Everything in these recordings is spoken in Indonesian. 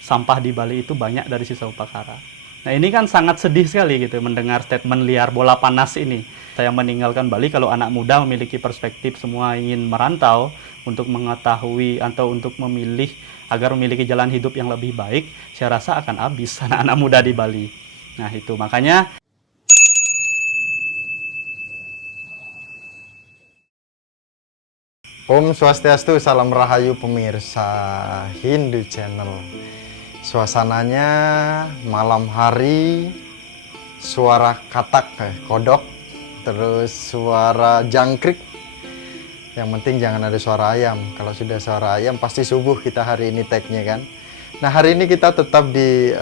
sampah di Bali itu banyak dari sisa upakara. Nah ini kan sangat sedih sekali gitu mendengar statement liar bola panas ini. Saya meninggalkan Bali kalau anak muda memiliki perspektif semua ingin merantau untuk mengetahui atau untuk memilih agar memiliki jalan hidup yang lebih baik, saya rasa akan habis anak-anak muda di Bali. Nah itu makanya Om Swastiastu, salam rahayu pemirsa Hindu Channel. Suasananya malam hari, suara katak, kodok, terus suara jangkrik. Yang penting jangan ada suara ayam. Kalau sudah suara ayam pasti subuh kita hari ini tag-nya kan. Nah hari ini kita tetap di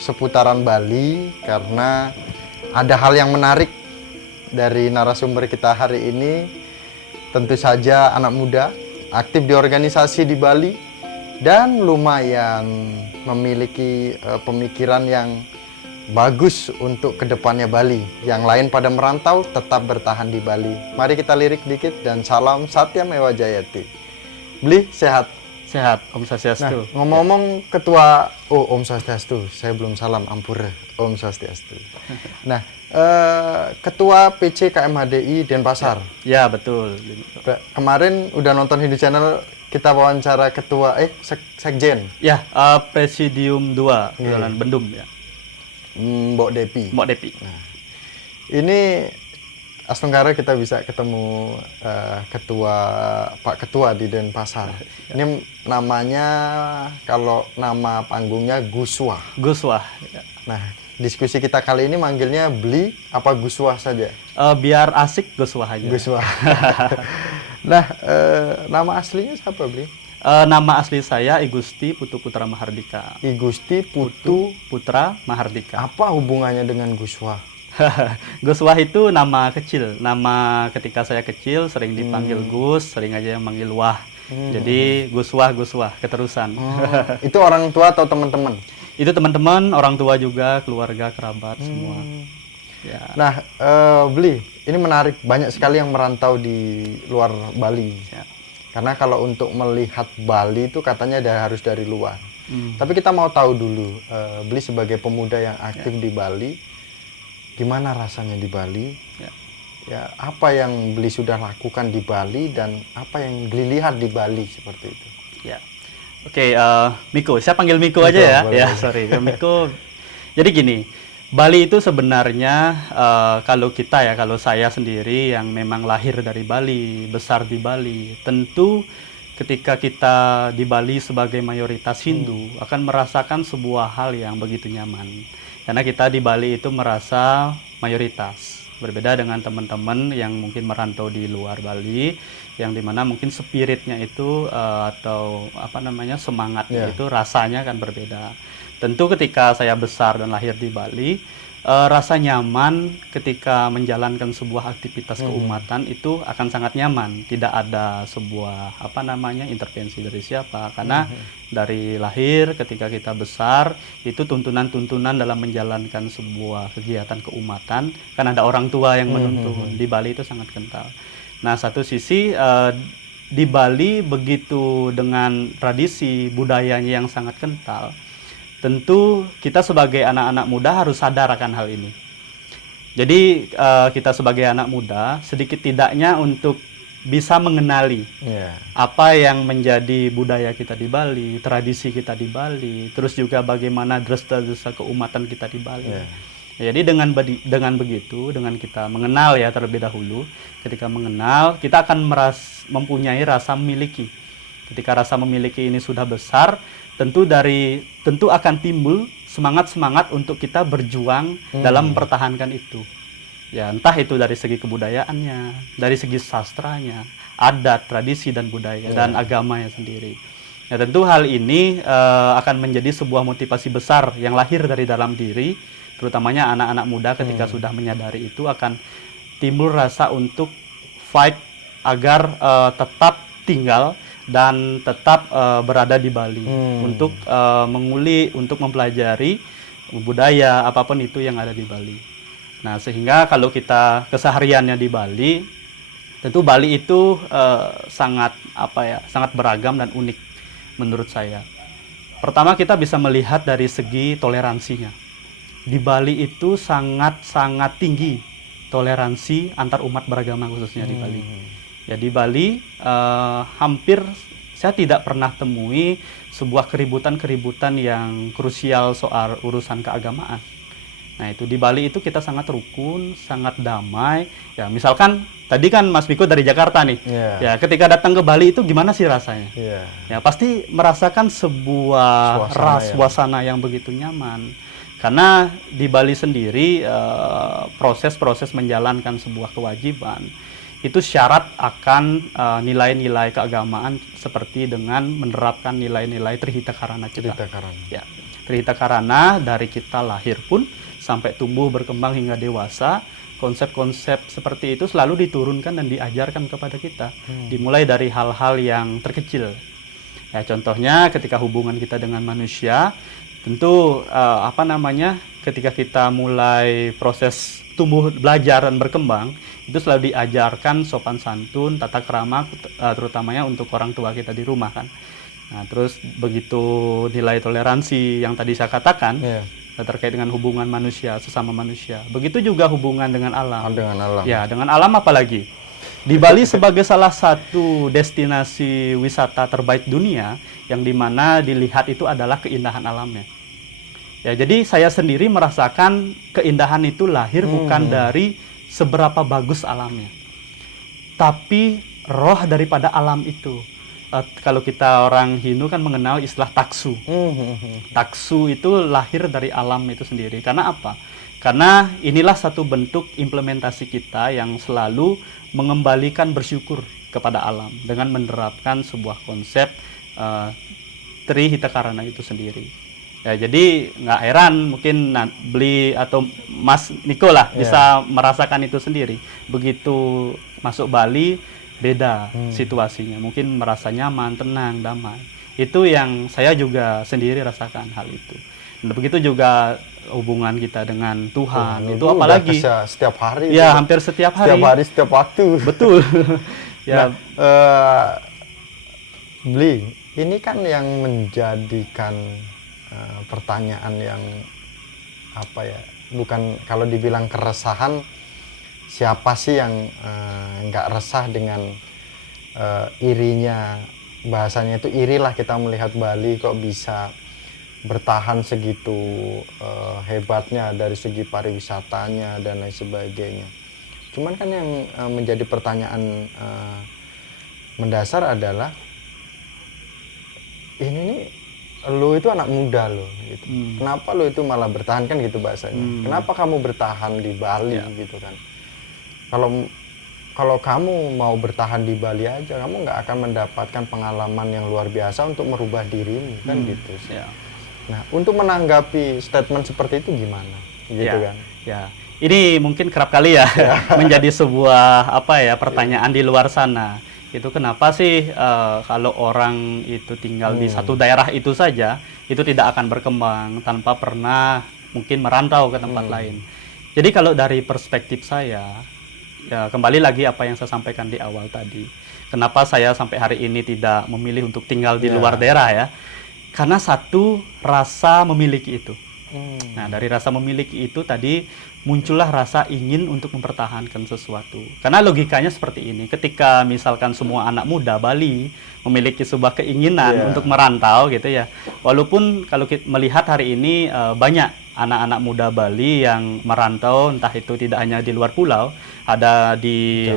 seputaran Bali karena ada hal yang menarik dari narasumber kita hari ini. Tentu saja anak muda, aktif di organisasi di Bali, dan lumayan memiliki pemikiran yang bagus untuk kedepannya Bali. Yang lain pada merantau, tetap bertahan di Bali. Mari kita lirik dikit dan salam Satya Mewa Jayati. Bli, sehat? sehat, Om Nah, Swastiastu. ngomong-ngomong ketua, Om Swastiastu, saya belum salam, ampura, Om Swastiastu. Nah, ketua PC KMHDI Denpasar. Ya betul. Kemarin udah nonton Hindu Channel, kita wawancara ketua, sekjen. Ya, Presidium 2 Jalan Bendum ya. Mbok Depi. Mbok Depi. Ini Astenggara kita bisa ketemu Pak Ketua di Denpasar. Ini namanya, kalau nama panggungnya Guswah. Guswah. Ya. Nah, diskusi kita kali ini manggilnya Bli apa Guswah saja? Biar asik Guswah aja. Guswah. Nah, nama aslinya siapa, Bli? Nama asli saya I Gusti Putu Putra Mahardika. I Gusti Putu. Putra Mahardika. Apa hubungannya dengan Guswah? Guswah itu nama kecil. Nama ketika saya kecil sering dipanggil Gus, sering aja yang manggil Wah. Jadi Guswah, keterusan. Itu orang tua atau teman-teman? Itu teman-teman, orang tua juga, keluarga, kerabat semua. Ya. Nah, Bli, ini menarik. Banyak sekali yang merantau di luar Bali. Ya. Karena kalau untuk melihat Bali itu katanya harus dari luar. Tapi kita mau tahu dulu, Bli sebagai pemuda yang aktif di Bali, gimana rasanya di Bali? Ya, apa yang Bli sudah lakukan di Bali dan apa yang Bli lihat di Bali seperti itu? Ya. Oke, Miko, saya panggil Miko aja ya. Boleh, Ya, sorry, Miko. Jadi gini, Bali itu sebenarnya kalau saya sendiri yang memang lahir dari Bali, besar di Bali, tentu ketika kita di Bali sebagai mayoritas Hindu akan merasakan sebuah hal yang begitu nyaman. Karena kita di Bali itu merasa mayoritas. Berbeda dengan teman-teman yang mungkin merantau di luar Bali, yang dimana mungkin spiritnya itu atau semangatnya itu rasanya kan berbeda. Tentu ketika saya besar dan lahir di Bali, rasa nyaman ketika menjalankan sebuah aktivitas keumatan itu akan sangat nyaman. Tidak ada sebuah intervensi dari siapa, karena dari lahir ketika kita besar itu tuntunan-tuntunan dalam menjalankan sebuah kegiatan keumatan kan ada orang tua yang menuntun. Di Bali itu sangat kental. Nah, satu sisi di Bali begitu dengan tradisi budayanya yang sangat kental, tentu kita sebagai anak-anak muda harus sadar akan hal ini. Jadi kita sebagai anak muda sedikit tidaknya untuk bisa mengenali apa yang menjadi budaya kita di Bali, tradisi kita di Bali, terus juga bagaimana dresa-dresa keumatan kita di Bali. Jadi dengan begitu, dengan kita mengenal ya terlebih dahulu, ketika mengenal kita akan mempunyai rasa memiliki. Ketika rasa memiliki ini sudah besar, tentu akan timbul semangat untuk kita berjuang dalam mempertahankan itu. Ya, entah itu dari segi kebudayaannya, dari segi sastranya, adat, tradisi dan budaya dan agamanya sendiri. Ya, tentu hal ini akan menjadi sebuah motivasi besar yang lahir dari dalam diri, terutamanya anak-anak muda ketika sudah menyadari itu akan timbul rasa untuk fight agar tetap tinggal dan tetap berada di Bali untuk menguli, untuk mempelajari budaya apapun itu yang ada di Bali. Nah, sehingga kalau kita kesehariannya di Bali, tentu Bali itu sangat beragam dan unik menurut saya. Pertama kita bisa melihat dari segi toleransinya. Di Bali itu sangat-sangat tinggi toleransi antar umat beragama khususnya di Bali. Ya di Bali hampir saya tidak pernah temui sebuah keributan-keributan yang krusial soal urusan keagamaan. Nah itu di Bali itu kita sangat rukun, sangat damai. Ya misalkan tadi kan Mas Biko dari Jakarta nih. Ya ketika datang ke Bali itu gimana sih rasanya? Ya pasti merasakan sebuah suasana yang begitu nyaman. Karena di Bali sendiri proses-proses menjalankan sebuah kewajiban itu syarat akan nilai-nilai keagamaan seperti dengan menerapkan nilai-nilai Trihita Karana kita. Ya, Trihita Karana dari kita lahir pun sampai tumbuh berkembang hingga dewasa, konsep-konsep seperti itu selalu diturunkan dan diajarkan kepada kita. Dimulai dari hal-hal yang terkecil. Ya, contohnya ketika hubungan kita dengan manusia, tentu ketika kita mulai proses tumbuh, belajar dan berkembang, itu selalu diajarkan sopan santun, tata krama, terutamanya untuk orang tua kita di rumah kan. Nah, terus begitu nilai toleransi yang tadi saya katakan terkait dengan hubungan manusia sesama manusia. Begitu juga hubungan dengan alam. Dengan alam. Ya, dengan alam apalagi. Di Bali sebagai salah satu destinasi wisata terbaik dunia, yang dimana dilihat itu adalah keindahan alamnya. Ya, jadi saya sendiri merasakan keindahan itu lahir bukan dari seberapa bagus alamnya, tapi roh daripada alam itu. Kalau kita orang Hindu kan mengenal istilah taksu. Taksu itu lahir dari alam itu sendiri. Karena apa? Karena inilah satu bentuk implementasi kita yang selalu mengembalikan bersyukur kepada alam dengan menerapkan sebuah konsep Trihita Karana itu sendiri. Ya, jadi nggak heran mungkin Beli atau Mas Niko lah bisa merasakan itu sendiri. Begitu masuk Bali beda situasinya, mungkin merasa nyaman, tenang, damai. Itu yang saya juga sendiri rasakan hal itu. Dan begitu juga hubungan kita dengan Tuhan. Itu apalagi setiap hari. Ya, hampir setiap hari. Setiap hari, setiap waktu. Betul. Ya. Nah, Beli, ini kan yang menjadikan pertanyaan yang bukan, kalau dibilang keresahan, siapa sih yang nggak resah dengan irinya, bahasanya itu irilah kita melihat Bali kok bisa bertahan segitu hebatnya dari segi pariwisatanya dan lain sebagainya. Cuman kan yang menjadi pertanyaan mendasar adalah ini nih, lu itu anak muda lo gitu. Kenapa lu itu malah bertahan, kan gitu bahasanya. Kenapa kamu bertahan di Bali gitu kan? Kalau kamu mau bertahan di Bali aja, kamu nggak akan mendapatkan pengalaman yang luar biasa untuk merubah dirimu kan gitu sih. Nah, untuk menanggapi statement seperti itu gimana? Gitu kan? Ya, ini mungkin kerap kali ya menjadi sebuah pertanyaan di luar sana. Itu kenapa sih kalau orang itu tinggal di satu daerah itu saja, itu tidak akan berkembang tanpa pernah mungkin merantau ke tempat lain. Jadi kalau dari perspektif saya, ya kembali lagi apa yang saya sampaikan di awal tadi. Kenapa saya sampai hari ini tidak memilih untuk tinggal di luar daerah ya? Karena satu, rasa memiliki itu. Nah, dari rasa memiliki itu tadi muncullah rasa ingin untuk mempertahankan sesuatu. Karena logikanya seperti ini, ketika misalkan semua anak muda Bali memiliki sebuah keinginan untuk merantau gitu ya. Walaupun kalau kita melihat hari ini banyak anak-anak muda Bali yang merantau, entah itu tidak hanya di luar pulau, ada di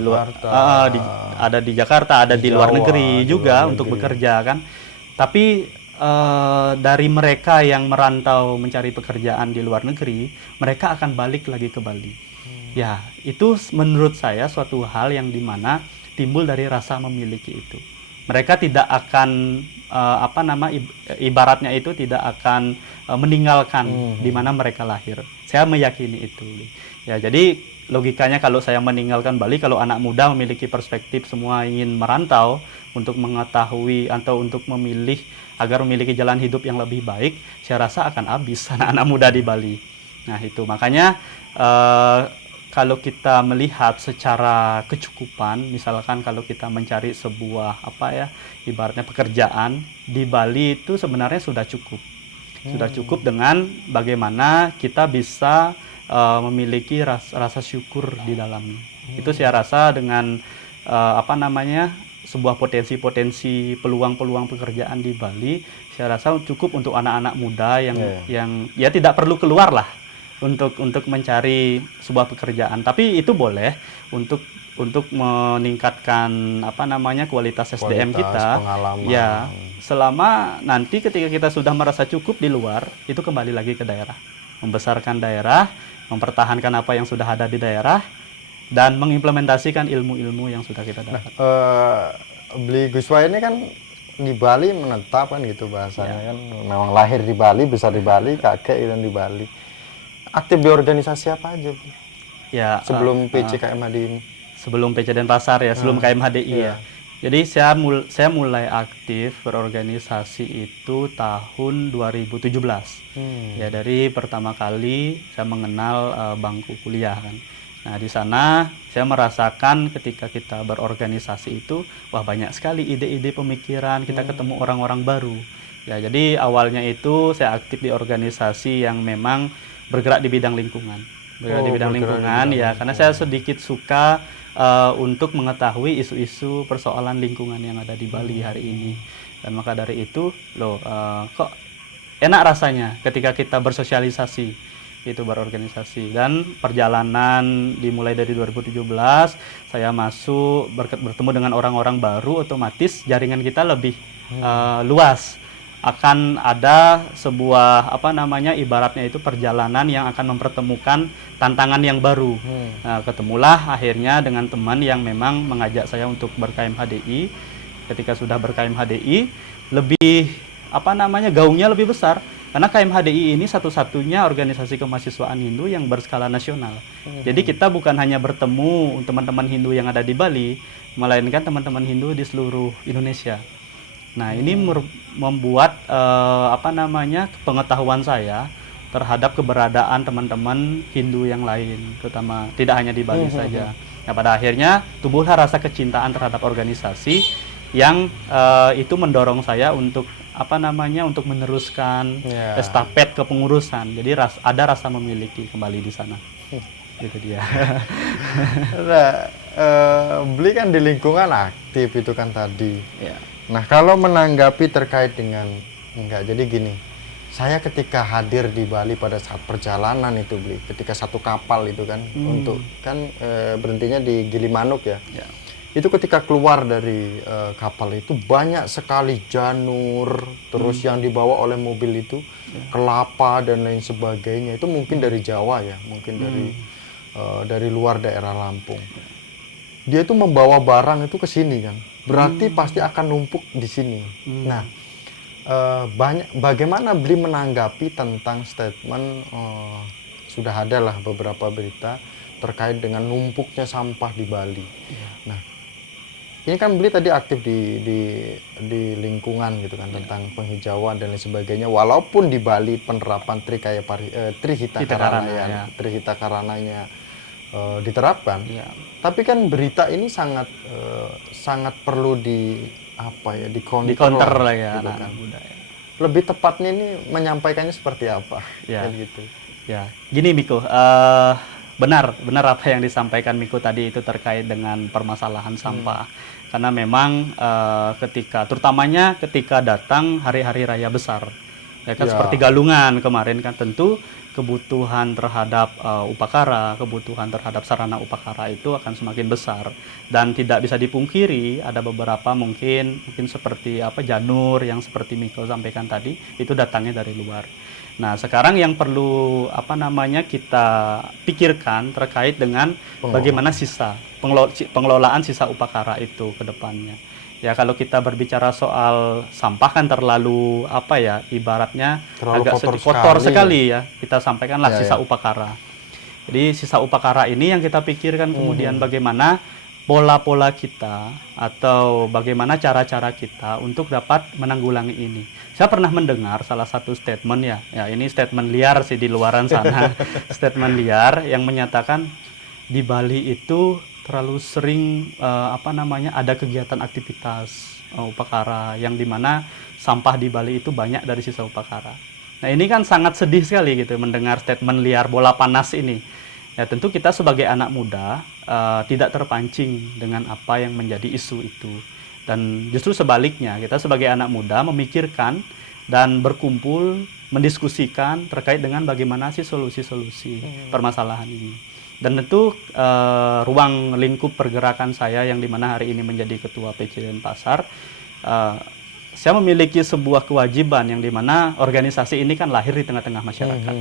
ada di Jakarta, ada di luar negeri juga untuk bekerja kan. Tapi dari mereka yang merantau mencari pekerjaan di luar negeri, mereka akan balik lagi ke Bali. Ya, itu menurut saya suatu hal yang dimana timbul dari rasa memiliki itu. Mereka tidak akan ibaratnya itu tidak akan meninggalkan di mana mereka lahir. Saya meyakini itu. Ya, jadi logikanya kalau saya meninggalkan Bali, kalau anak muda memiliki perspektif semua ingin merantau untuk mengetahui atau untuk memilih agar memiliki jalan hidup yang lebih baik, saya rasa akan habis anak-anak muda di Bali. Nah itu makanya kalau kita melihat secara kecukupan, misalkan kalau kita mencari sebuah apa ya, ibaratnya pekerjaan di Bali itu sebenarnya sudah cukup. Sudah cukup dengan bagaimana kita bisa memiliki rasa syukur di dalamnya. Itu saya rasa dengan apa namanya, sebuah potensi-potensi peluang-peluang pekerjaan di Bali, saya rasa cukup untuk anak-anak muda yang ya tidak perlu keluar lah untuk mencari sebuah pekerjaan. Tapi itu boleh untuk meningkatkan apa namanya kualitas SDM kita. Pengalaman. Ya, selama nanti ketika kita sudah merasa cukup di luar, itu kembali lagi ke daerah. Membesarkan daerah, mempertahankan apa yang sudah ada di daerah, dan mengimplementasikan ilmu-ilmu yang sudah kita dapat. Beli Guswa ini kan di Bali menetap kan gitu bahasanya kan, memang lahir di Bali, besar di Bali, kakek itu di Bali. Aktif di organisasi apa aja, Bli? Ya, sebelum PCKMHD ini? Sebelum PC Denpasar ya, sebelum KMHDI ya. Jadi saya mulai aktif berorganisasi itu tahun 2017. Ya, dari pertama kali saya mengenal bangku kuliah kan. Nah, di sana saya merasakan ketika kita berorganisasi itu, wah banyak sekali ide-ide pemikiran, kita ketemu orang-orang baru. Ya, jadi awalnya itu saya aktif di organisasi yang memang bergerak di bidang lingkungan. Karena saya sedikit suka untuk mengetahui isu-isu persoalan lingkungan yang ada di Bali hari ini. Dan maka dari itu, kok enak rasanya ketika kita bersosialisasi, itu berorganisasi. Dan perjalanan dimulai dari 2017, saya masuk bertemu dengan orang-orang baru, otomatis jaringan kita lebih luas. Akan ada sebuah apa namanya, ibaratnya itu perjalanan yang akan mempertemukan tantangan yang baru. Nah, ketemulah akhirnya dengan teman yang memang mengajak saya untuk ber-KMHDI. Ketika sudah ber-KMHDI, lebih apa namanya, gaungnya lebih besar karena KMHDI ini satu-satunya organisasi kemahasiswaan Hindu yang berskala nasional. Jadi kita bukan hanya bertemu teman-teman Hindu yang ada di Bali, melainkan teman-teman Hindu di seluruh Indonesia. Nah, ini membuat apa namanya, pengetahuan saya terhadap keberadaan teman-teman Hindu yang lain, terutama tidak hanya di Bali saja. Nah, pada akhirnya tumbuhlah rasa kecintaan terhadap organisasi yang itu mendorong saya untuk apa namanya, untuk meneruskan estafet kepengurusan. Jadi ada rasa memiliki kembali di sana. Itu dia. Beli kan di lingkungan aktif itu kan tadi. Ya. Nah, kalau menanggapi terkait dengan jadi gini, saya ketika hadir di Bali pada saat perjalanan itu, Beli, ketika satu kapal itu kan untuk kan berhentinya di Gilimanuk ya. Itu ketika keluar dari kapal itu banyak sekali janur, terus yang dibawa oleh mobil itu kelapa dan lain sebagainya. Itu mungkin dari Jawa ya, mungkin dari luar daerah Lampung. Dia itu membawa barang itu ke sini kan, berarti pasti akan numpuk di sini. Nah, bagaimana Beli menanggapi tentang statement sudah ada lah beberapa berita terkait dengan numpuknya sampah di Bali. Nah, ini kan Beli tadi aktif di lingkungan gitu kan, tentang penghijauan dan lain sebagainya. Walaupun di Bali penerapan Trihita Karananya diterapkan, tapi kan berita ini sangat perlu dikonter lah ya, gitu kan. Lebih tepatnya ini menyampaikannya seperti apa? Gitu. Ya, gini Miko, benar apa yang disampaikan Miko tadi itu terkait dengan permasalahan sampah. Karena memang terutamanya ketika datang hari-hari raya besar, ya kan, seperti Galungan kemarin kan, tentu kebutuhan terhadap upakara, kebutuhan terhadap sarana upakara itu akan semakin besar. Dan tidak bisa dipungkiri ada beberapa mungkin seperti janur yang seperti Miko sampaikan tadi, itu datangnya dari luar. Nah, sekarang yang perlu kita pikirkan terkait dengan bagaimana pengelolaan sisa upakara itu ke depannya. Ya, kalau kita berbicara soal sampah kan terlalu ibaratnya terlalu agak kotor sekali ya. Kita sampaikanlah sisa upakara. Jadi sisa upakara ini yang kita pikirkan kemudian bagaimana pola-pola kita atau bagaimana cara-cara kita untuk dapat menanggulangi ini. Saya pernah mendengar salah satu statement ya ini statement liar sih di luaran sana, statement liar yang menyatakan di Bali itu terlalu sering ada kegiatan aktivitas upakara yang dimana sampah di Bali itu banyak dari sisa upakara. Nah ini kan sangat sedih sekali gitu mendengar statement liar bola panas ini. Ya tentu kita sebagai anak muda tidak terpancing dengan apa yang menjadi isu itu. Dan justru sebaliknya, kita sebagai anak muda memikirkan dan berkumpul, mendiskusikan terkait dengan bagaimana sih solusi-solusi permasalahan ini. Dan tentu ruang lingkup pergerakan saya yang dimana hari ini menjadi ketua PC Denpasar, saya memiliki sebuah kewajiban yang dimana organisasi ini kan lahir di tengah-tengah masyarakat.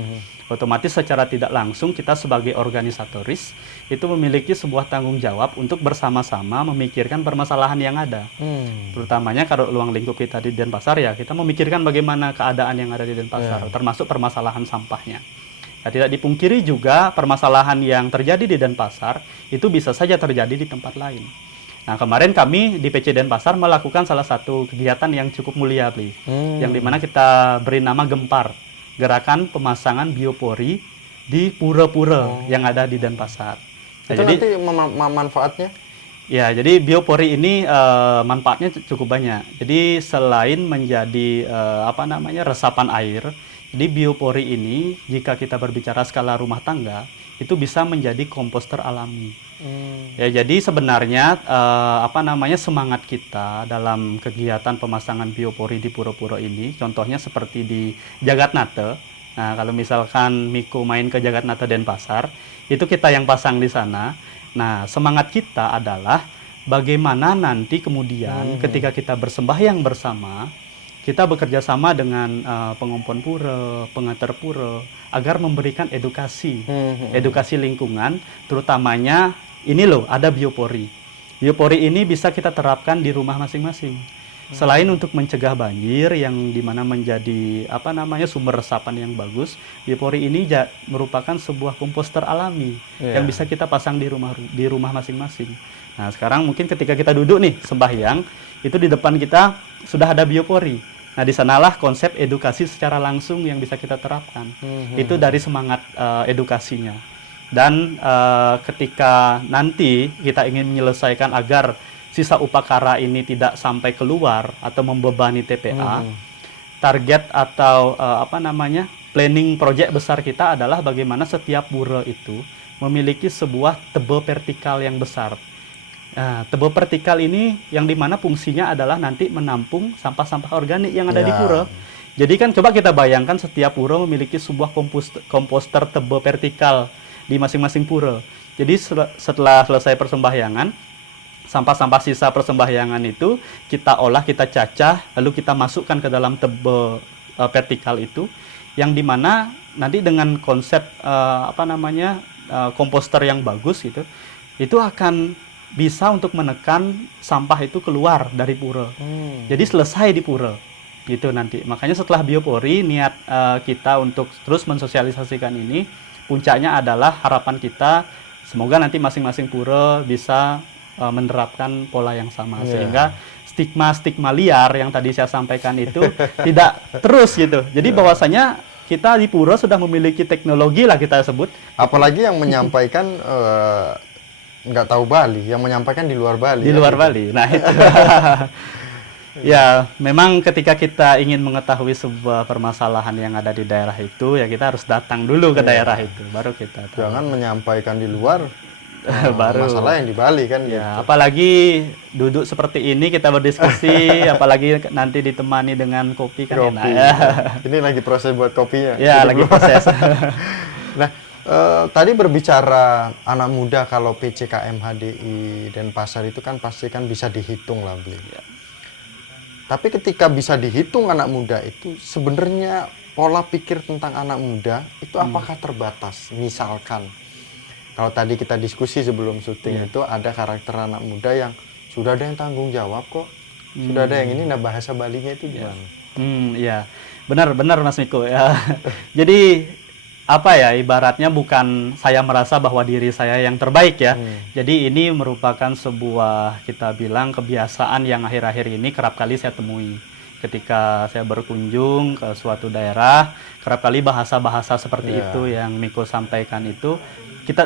Otomatis secara tidak langsung kita sebagai organisatoris itu memiliki sebuah tanggung jawab untuk bersama-sama memikirkan permasalahan yang ada. Terutamanya kalau ruang lingkup kita di Denpasar ya kita memikirkan bagaimana keadaan yang ada di Denpasar, termasuk permasalahan sampahnya. Nah, tidak dipungkiri juga permasalahan yang terjadi di Denpasar itu bisa saja terjadi di tempat lain. Nah, kemarin kami di PC Denpasar melakukan salah satu kegiatan yang cukup mulia, Bli. Yang dimana kita beri nama Gempar, Gerakan Pemasangan Biopori di pura-pura yang ada di Denpasar. Nah, Itu jadi nanti manfaatnya? ya, jadi biopori ini manfaatnya cukup banyak. Jadi selain menjadi resapan air, jadi biopori ini jika kita berbicara skala rumah tangga itu bisa menjadi komposter alami. Ya, jadi sebenarnya semangat kita dalam kegiatan pemasangan biopori di pura-pura ini, contohnya seperti di Jagatnata. Nah, kalau misalkan Miko main ke Jagatnata Denpasar, itu kita yang pasang di sana. Nah, semangat kita adalah bagaimana nanti kemudian ketika kita bersembahyang bersama, kita bekerja sama dengan pengompon pura, pengantar pura, agar memberikan edukasi lingkungan, terutamanya ini loh, ada biopori. Biopori ini bisa kita terapkan di rumah masing-masing. Selain untuk mencegah banjir yang dimana menjadi sumber resapan yang bagus, biopori ini merupakan sebuah komposter alami yang bisa kita pasang di rumah masing-masing. Nah, sekarang mungkin ketika kita duduk nih sembahyang, itu di depan kita sudah ada biopori. Nah, di sanalah konsep edukasi secara langsung yang bisa kita terapkan. Itu dari semangat edukasinya. Dan ketika nanti kita ingin menyelesaikan agar sisa upakara ini tidak sampai keluar atau membebani TPA, target atau planning project besar kita adalah bagaimana setiap pura itu memiliki sebuah tebe vertikal yang besar. Nah, tebe vertikal ini yang dimana fungsinya adalah nanti menampung sampah-sampah organik yang ada di pura. Jadi kan coba kita bayangkan setiap pura memiliki sebuah komposter tebe vertikal di masing-masing pura. Jadi setelah selesai persembahyangan, sampah-sampah sisa persembahyangan itu kita olah, kita cacah, lalu kita masukkan ke dalam tebe vertikal itu, yang dimana nanti dengan konsep komposter yang bagus gitu, itu akan bisa untuk menekan sampah itu keluar dari pura. Jadi selesai di pura gitu nanti. Makanya setelah biopori, niat kita untuk terus mensosialisasikan ini, puncaknya adalah harapan kita semoga nanti masing-masing pura bisa menerapkan pola yang sama, sehingga stigma liar yang tadi saya sampaikan itu tidak terus gitu. Jadi bahwasanya kita di pura sudah memiliki teknologi lah kita sebut. Apalagi yang menyampaikan nggak tahu Bali, yang menyampaikan di luar Bali. Di luar Bali. Nah itu. Ya, memang ketika kita ingin mengetahui sebuah permasalahan yang ada di daerah itu, ya kita harus datang dulu ke daerah itu, baru kita tahu. Jangan menyampaikan di luar baru masalah yang di Bali kan. Ya, apalagi duduk seperti ini kita berdiskusi, apalagi nanti ditemani dengan kopi kan enak ya. Ini lagi proses buat kopinya. Ya, lagi proses. Nah, tadi berbicara anak muda, kalau PCKM HDI Denpasar itu kan pasti kan bisa dihitung lah, Bli. Ya. Tapi ketika bisa dihitung anak muda itu, sebenarnya pola pikir tentang anak muda itu apakah terbatas? Misalkan, kalau tadi kita diskusi sebelum syuting itu ada karakter anak muda yang sudah ada yang tanggung jawab kok, sudah ada yang ini, nah bahasa Balinya itu gimana? Ya, benar Mas Miko ya. Jadi ibaratnya bukan saya merasa bahwa diri saya yang terbaik ya. Jadi ini merupakan sebuah, kita bilang, kebiasaan yang akhir-akhir ini kerap kali saya temui. Ketika saya berkunjung ke suatu daerah, kerap kali bahasa-bahasa seperti itu yang Miko sampaikan itu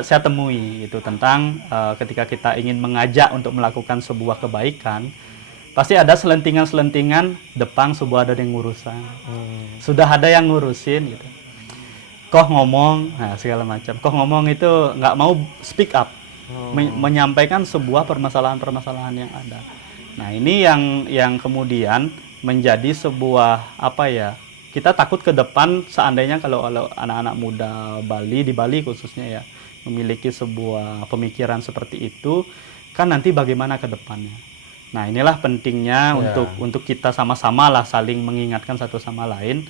saya temui itu tentang ketika kita ingin mengajak untuk melakukan sebuah kebaikan, pasti ada selentingan-selentingan depan sebuah ada yang ngurusan. Sudah ada yang ngurusin gitu. Koh ngomong, nah segala macam. Koh ngomong itu nggak mau speak up, menyampaikan sebuah permasalahan-permasalahan yang ada. Nah ini yang kemudian menjadi sebuah apa ya? Kita takut ke depan seandainya kalau anak-anak muda Bali di Bali khususnya ya memiliki sebuah pemikiran seperti itu, kan nanti bagaimana ke depannya. Nah inilah pentingnya untuk kita sama-sama lah saling mengingatkan satu sama lain.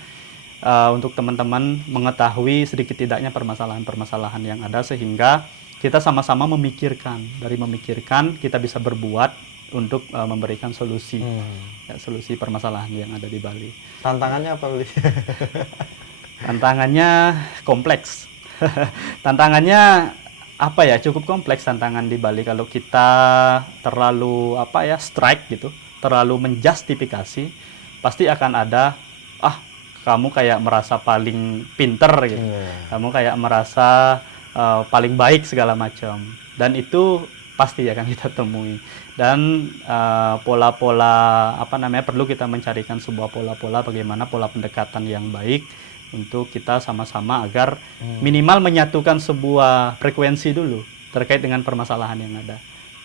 Untuk teman-teman mengetahui sedikit tidaknya permasalahan-permasalahan yang ada sehingga kita sama-sama memikirkan. Dari memikirkan kita bisa berbuat untuk memberikan solusi solusi permasalahan yang ada di Bali. Tantangannya apa, Bli? Tantangannya kompleks. Tantangannya apa ya, cukup kompleks tantangan di Bali kalau kita terlalu apa ya strike gitu, terlalu menjustifikasi, pasti akan ada kamu kayak merasa paling pinter gitu, kamu kayak merasa paling baik segala macam, dan itu pasti akan kita temui. Dan pola-pola apa namanya perlu kita mencarikan sebuah pola-pola bagaimana pola pendekatan yang baik untuk kita sama-sama agar minimal menyatukan sebuah frekuensi dulu terkait dengan permasalahan yang ada.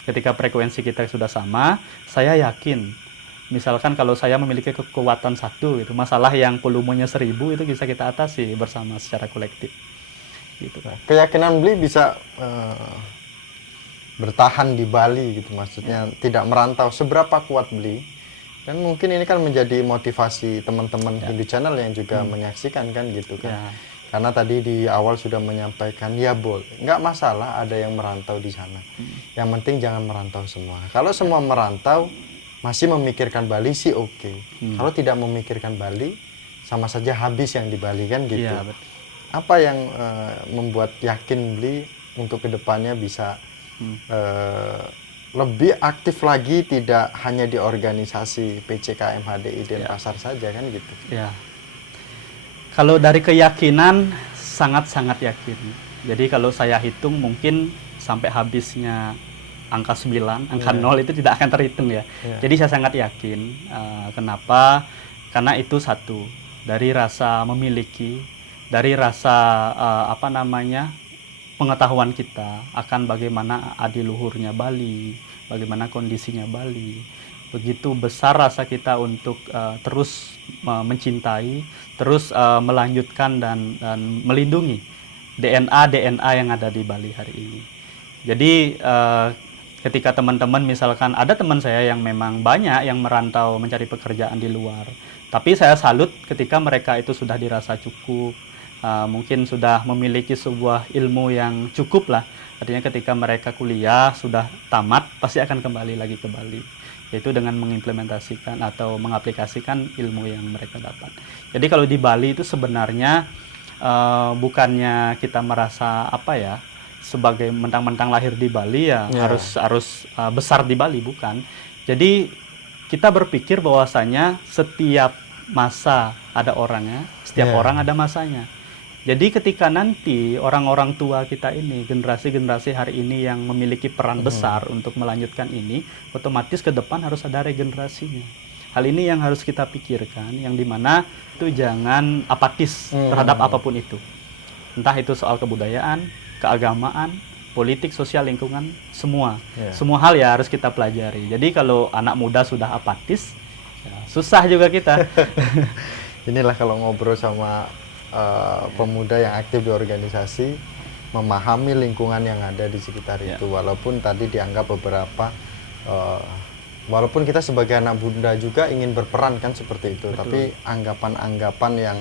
Ketika frekuensi kita sudah sama, saya yakin misalkan kalau saya memiliki kekuatan 1 itu masalah yang volumenya 1000 itu bisa kita atasi bersama secara kolektif gitu. Keyakinan Bli bisa bertahan di Bali gitu, maksudnya tidak merantau, seberapa kuat Bli? Dan mungkin ini kan menjadi motivasi teman-teman Hindu Channel yang juga menyaksikan kan gitu kan. Karena tadi di awal sudah menyampaikan ya boleh, nggak masalah ada yang merantau di sana. Yang penting jangan merantau semua. Kalau semua merantau masih memikirkan Bali sih oke. Kalau tidak memikirkan Bali sama saja habis yang di Bali kan gitu. Ya, betul. Apa yang membuat yakin Bli untuk kedepannya bisa lebih aktif lagi, tidak hanya di organisasi PCKM HDI Denpasar saja kan gitu. Ya. Kalau dari keyakinan sangat-sangat yakin. Jadi kalau saya hitung mungkin sampai habisnya angka 9, angka 0 itu tidak akan terhitung ya. Jadi saya sangat yakin. Kenapa? Karena itu satu, dari rasa memiliki, dari rasa apa namanya pengetahuan kita akan bagaimana adiluhurnya Bali, bagaimana kondisinya Bali. Begitu besar rasa kita untuk terus mencintai, terus melanjutkan dan melindungi DNA yang ada di Bali hari ini. Jadi ketika teman-teman misalkan ada teman saya yang memang banyak yang merantau mencari pekerjaan di luar, tapi saya salut ketika mereka itu sudah dirasa cukup, mungkin sudah memiliki sebuah ilmu yang cukup lah. Artinya ketika mereka kuliah sudah tamat pasti akan kembali lagi ke Bali, yaitu dengan mengimplementasikan atau mengaplikasikan ilmu yang mereka dapat. Jadi kalau di Bali itu sebenarnya bukannya kita merasa apa ya sebagai mentang-mentang lahir di Bali ya harus besar di Bali, bukan. Jadi kita berpikir bahwasanya setiap masa ada orangnya, setiap orang ada masanya. Jadi ketika nanti orang-orang tua kita ini, generasi-generasi hari ini yang memiliki peran besar untuk melanjutkan ini, otomatis ke depan harus ada regenerasinya. Hal ini yang harus kita pikirkan, yang dimana itu jangan apatis terhadap apapun itu. Entah itu soal kebudayaan, keagamaan, politik, sosial, lingkungan, semua. Semua hal ya harus kita pelajari. Jadi kalau anak muda sudah apatis, ya susah juga kita. Inilah kalau ngobrol sama pemuda yang aktif di organisasi, memahami lingkungan yang ada di sekitar itu. Walaupun tadi dianggap beberapa walaupun kita sebagai anak muda juga ingin berperan kan seperti itu. Betul. Tapi anggapan-anggapan yang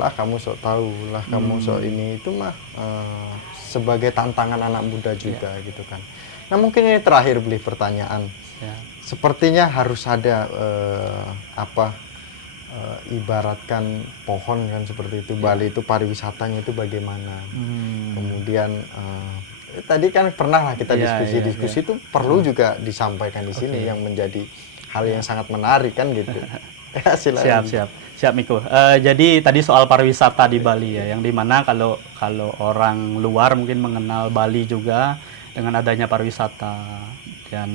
lah kamu sok tahu, lah kamu sok ini, itu mah sebagai tantangan anak muda juga gitu kan. Nah mungkin ini terakhir Bli pertanyaan. Sepertinya harus ada ibaratkan pohon kan seperti itu. Bali itu pariwisatanya itu bagaimana. Kemudian tadi kan pernah lah kita diskusi itu perlu juga disampaikan di sini yang menjadi hal yang sangat menarik kan gitu. Ya, silakan. Siap Miko. Jadi tadi soal pariwisata di Bali ya, yang dimana kalau orang luar mungkin mengenal Bali juga dengan adanya pariwisata, dan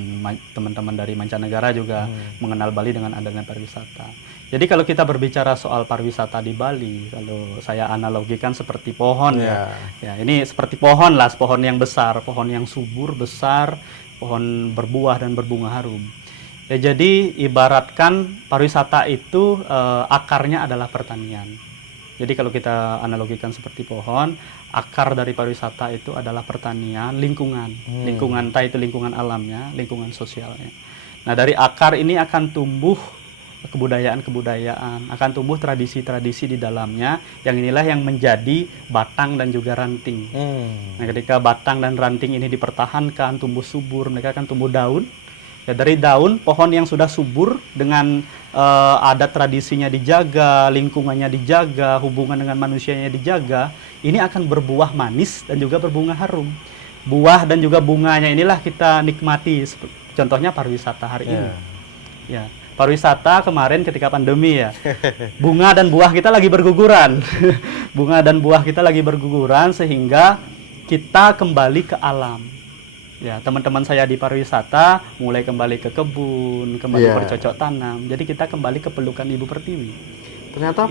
teman-teman dari mancanegara juga mengenal Bali dengan adanya pariwisata. Jadi kalau kita berbicara soal pariwisata di Bali, kalau saya analogikan seperti pohon ya, ini seperti pohon lah, pohon yang besar, pohon yang subur besar, pohon berbuah dan berbunga harum. Ya, jadi ibaratkan pariwisata itu akarnya adalah pertanian. Jadi kalau kita analogikan seperti pohon, akar dari pariwisata itu adalah pertanian, lingkungan. Lingkungan, entah itu lingkungan alamnya, lingkungan sosialnya. Nah, dari akar ini akan tumbuh kebudayaan-kebudayaan, akan tumbuh tradisi-tradisi di dalamnya, yang inilah yang menjadi batang dan juga ranting. Nah, ketika batang dan ranting ini dipertahankan, tumbuh subur, mereka akan tumbuh daun. Ya, dari daun pohon yang sudah subur dengan adat tradisinya dijaga, lingkungannya dijaga, hubungan dengan manusianya dijaga, ini akan berbuah manis dan juga berbunga harum. Buah dan juga bunganya inilah kita nikmati. Contohnya pariwisata hari ini. Ya, pariwisata kemarin ketika pandemi ya. Bunga dan buah kita lagi berguguran. Bunga dan buah kita lagi berguguran sehingga kita kembali ke alam. Ya, teman-teman saya di pariwisata mulai kembali ke kebun, kembali bercocok tanam. Jadi kita kembali ke pelukan Ibu Pertiwi. Ternyata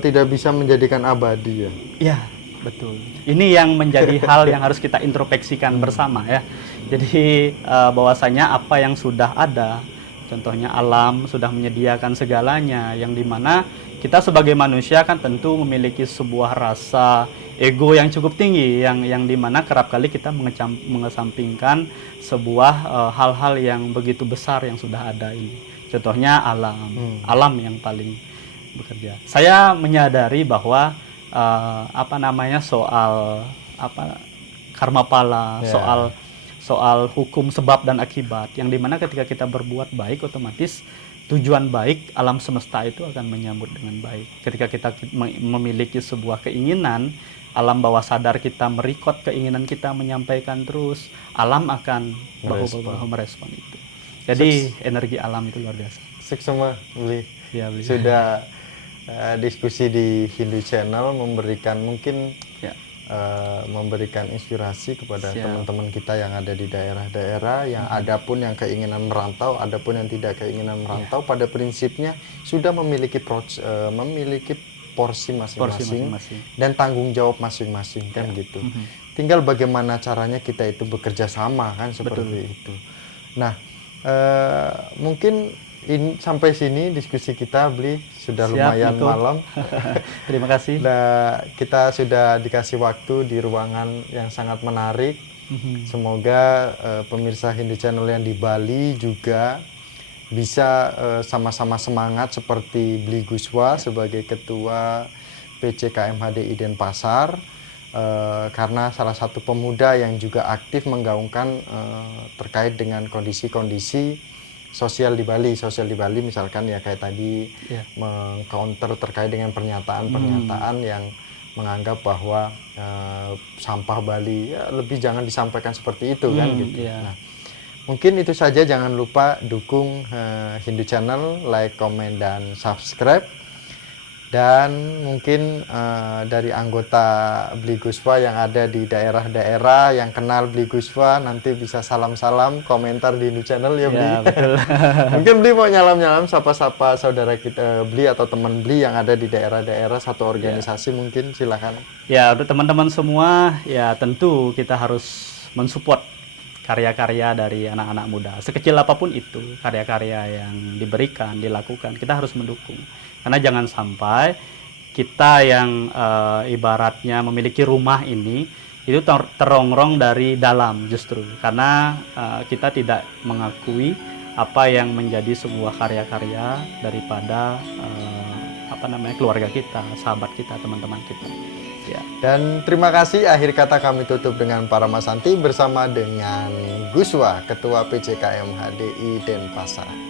tidak bisa menjadikan abadi ya. Iya, betul. Ini yang menjadi hal yang harus kita introspeksikan bersama ya. Jadi bahwasanya apa yang sudah ada, contohnya alam sudah menyediakan segalanya, yang dimana kita sebagai manusia kan tentu memiliki sebuah rasa ego yang cukup tinggi, yang dimana kerap kali kita mengesampingkan sebuah hal-hal yang begitu besar yang sudah ada ini. Contohnya alam yang paling bekerja. Saya menyadari bahwa soal karma pala, soal hukum sebab dan akibat, yang dimana ketika kita berbuat baik, otomatis tujuan baik alam semesta itu akan menyambut dengan baik. Ketika kita memiliki sebuah keinginan, alam bawah sadar kita merekod keinginan kita, menyampaikan terus, alam akan bahu-bahu merespon itu. Jadi energi alam itu luar biasa. Seksama Bli. Ya, Bli. Sudah diskusi di Hindu Channel, memberikan mungkin memberikan inspirasi kepada teman-teman kita yang ada di daerah-daerah, yang ada pun yang keinginan merantau, ada pun yang tidak keinginan merantau. Pada prinsipnya sudah memiliki porsi masing-masing dan tanggung jawab masing-masing kan gitu. Tinggal bagaimana caranya kita itu bekerja sama kan seperti itu. Nah, mungkin sampai sini diskusi kita, Bli, sudah lumayan malam. Terima kasih. Nah, kita sudah dikasih waktu di ruangan yang sangat menarik. Semoga pemirsa Hindu Channel yang di Bali juga bisa sama-sama semangat seperti Bli Guswa sebagai Ketua PCKMHDI Denpasar, karena salah satu pemuda yang juga aktif menggaungkan terkait dengan kondisi-kondisi sosial di Bali misalkan ya kayak tadi meng-counter terkait dengan pernyataan-pernyataan yang menganggap bahwa sampah Bali lebih jangan disampaikan seperti itu kan gitu. Nah, mungkin itu saja, jangan lupa dukung Hindu Channel, like, komen, dan subscribe. Dan mungkin dari anggota Bli Guswa yang ada di daerah-daerah yang kenal Bli Guswa nanti bisa salam-salam komentar di Hindu Channel ya, Bli. Ya, betul. Mungkin Bli mau nyalam-nyalam sapa-sapa saudara kita Bli atau teman Bli yang ada di daerah-daerah, satu organisasi mungkin, silakan. Ya, untuk teman-teman semua, ya tentu kita harus mensupport karya-karya dari anak-anak muda. Sekecil apapun itu karya-karya yang diberikan, dilakukan, kita harus mendukung. Karena jangan sampai kita yang ibaratnya memiliki rumah ini itu terongrong dari dalam justru. Karena kita tidak mengakui apa yang menjadi sebuah karya-karya daripada keluarga kita, sahabat kita, teman-teman kita. Ya. Dan terima kasih, akhir kata kami tutup dengan Paramasanti bersama dengan Guswa, Ketua PCKMHDI Denpasar.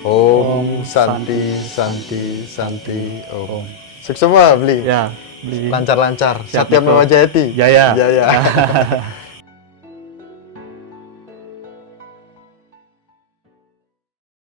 Om Santi Santi Santi Om. Sukses semua, Bli. Ya, Bli. Lancar-lancar. Satya Mewajayati. Jaya. Jaya.